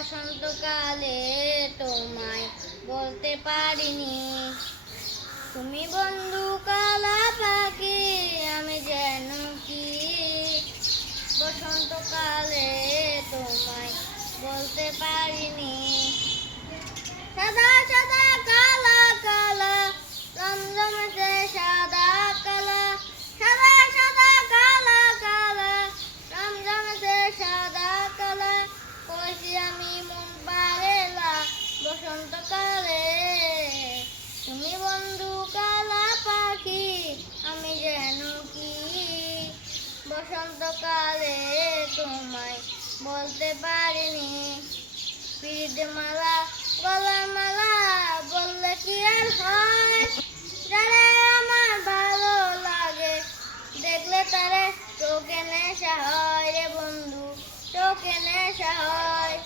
বসন্তকালে তোমায় বলতে পারিনি, তুমি বন্ধু কালা পাখি আমি যেন কি। বসন্তকালে তোমায় বলতে পারিনি। সাদা সাদা কালা কালা রমরমেছে সাদা কালা, সাদা সাদা কালা কালা রমরমেছে সাদা কালা। কইছি আমি মন পাগলা বসন্তকালে, তুমি বন্ধু কালা পাখি আমি যেন কি। বসন্তকালে তোমায় বলতে পারিনি। পিরিতে মালা গলার মালা বললে কি আর হয়, যারে আমার ভালো লাগে দেখলে তারে চোখে নেশা হয় রে বন্ধু, চোখে নেশা হয়।